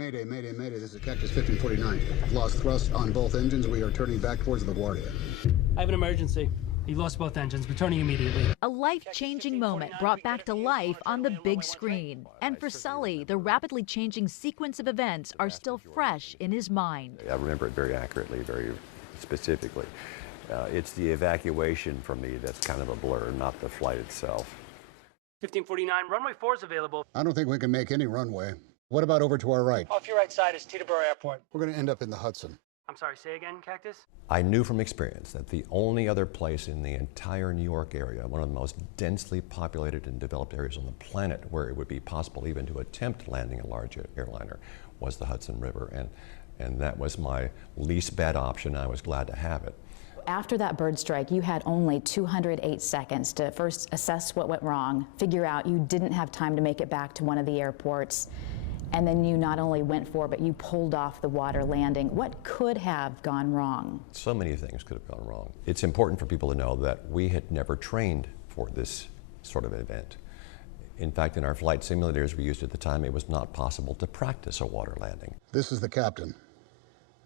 Mayday, mayday, mayday. This is Cactus 1549. Lost thrust on both engines. We are turning back towards LaGuardia. I have an emergency. He lost both engines. Returning immediately. A life-changing moment brought back to life on the big screen. And for Sully, the rapidly changing sequence of events are still fresh in his mind. I remember it very accurately, very specifically. It's the evacuation for me that's kind of a blur, not the flight itself. 1549, runway 4 is available. I don't think we can make any runway. What about over to our right? Off your right side is Teterboro Airport. We're going to end up in the Hudson. I'm sorry, say again, Cactus? I knew from experience that the only other place in the entire New York area, one of the most densely populated and developed areas on the planet, where it would be possible even to attempt landing a large airliner, was the Hudson River. And that was my least bad option. I was glad to have it. After that bird strike, you had only 208 seconds to first assess what went wrong, figure out you didn't have time to make it back to one of the airports, and then you not only went for, but you pulled off the water landing. What could have gone wrong? So many things could have gone wrong. It's important for people to know that we had never trained for this sort of event. In fact, in our flight simulators we used at the time, it was not possible to practice a water landing. This is the captain.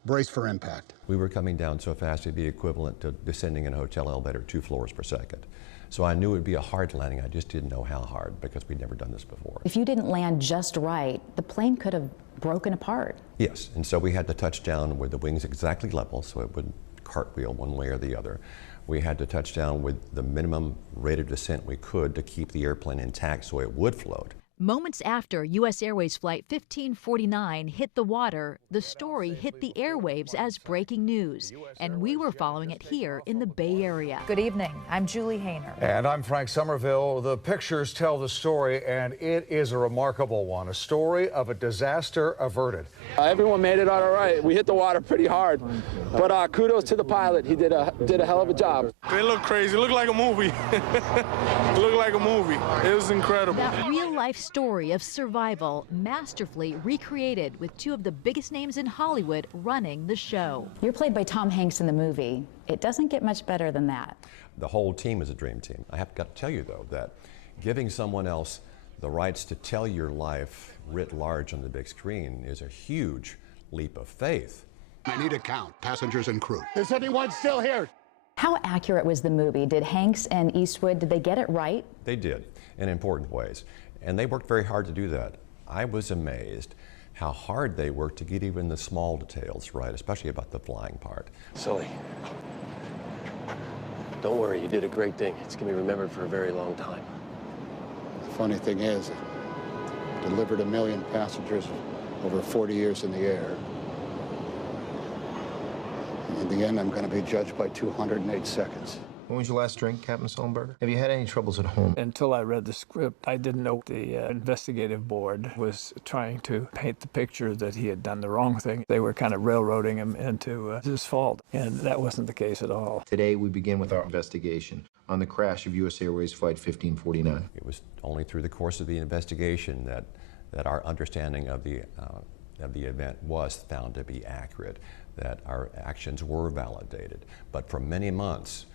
Brace for impact. We were coming down so fast it'd be equivalent to descending in a hotel elevator 2 floors per second. So I knew it would be a hard landing. I just didn't know how hard because we'd never done this before. If you didn't land just right, the plane could have broken apart. Yes, and so we had to touch down with the wings exactly level so it wouldn't cartwheel one way or the other. We had to touch down with the minimum rate of descent we could to keep the airplane intact so it would float. Moments after U.S. Airways Flight 1549 hit the water, the story hit the airwaves as breaking news, and we were following it here in the Bay Area. Good evening. I'm Julie Hayner. And I'm Frank Somerville. The pictures tell the story, and it is a remarkable one, a story of a disaster averted. Everyone made it out all right. We hit the water pretty hard, but kudos to the pilot. He did a hell of a job. They look crazy. It looked like a movie. It looked like a movie. It was incredible. That real-life story of survival masterfully recreated with two of the biggest names in Hollywood running the show. You're played by Tom Hanks in the movie. It doesn't get much better than that. The whole team is a dream team. I have got to tell you, though, that giving someone else the rights to tell your life writ large on the big screen is a huge leap of faith. I need a count, passengers and crew. Is anyone still here? How accurate was the movie? Did Hanks and Eastwood, did they get it right? They did, in important ways. And they worked very hard to do that. I was amazed how hard they worked to get even the small details right, especially about the flying part. Sully, don't worry, you did a great thing. It's going to be remembered for a very long time. The funny thing is, it delivered 1 million passengers over 40 years in the air. In the end, I'm going to be judged by 208 seconds. When was your last drink, Captain Sullenberger? Have you had any troubles at home? Until I read the script, I didn't know the investigative board was trying to paint the picture that he had done the wrong thing. They were kind of railroading him into his fault, and that wasn't the case at all. Today, we begin with our investigation on the crash of U.S. Airways Flight 1549. It was only through the course of the investigation that our understanding of the event was found to be accurate, that our actions were validated. But for many months,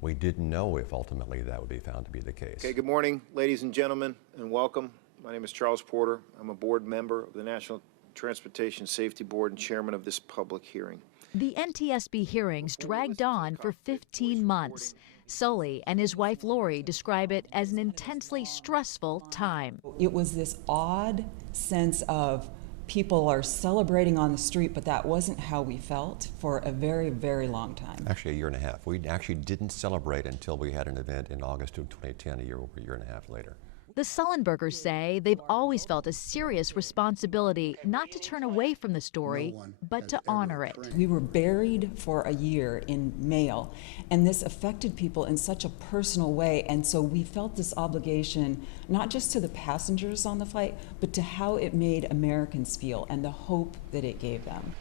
we didn't know if ultimately that would be found to be the case. Okay, good morning, ladies and gentlemen, and welcome. My name is Charles Porter. I'm a board member of the National Transportation Safety Board and chairman of this public hearing. The NTSB hearings dragged on for 15 months. Sully and his wife Lori describe it as an intensely stressful time. It was this odd sense of people are celebrating on the street, but that wasn't how we felt for a very, very long time. Actually, a year and a half. We actually didn't celebrate until we had an event in August of 2010, a year and a half later. The Sullenbergers say they've always felt a serious responsibility not to turn away from the story, but to honor it. We were buried for a year in mail, and this affected people in such a personal way, and so we felt this obligation not just to the passengers on the flight, but to how it made Americans feel and the hope that it gave them.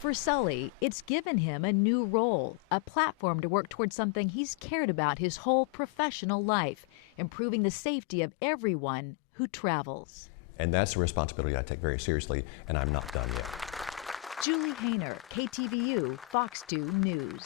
For Sully, it's given him a new role, a platform to work towards something he's cared about his whole professional life, improving the safety of everyone who travels. And that's a responsibility I take very seriously, and I'm not done yet. Julie Hayner, KTVU, Fox 2 News.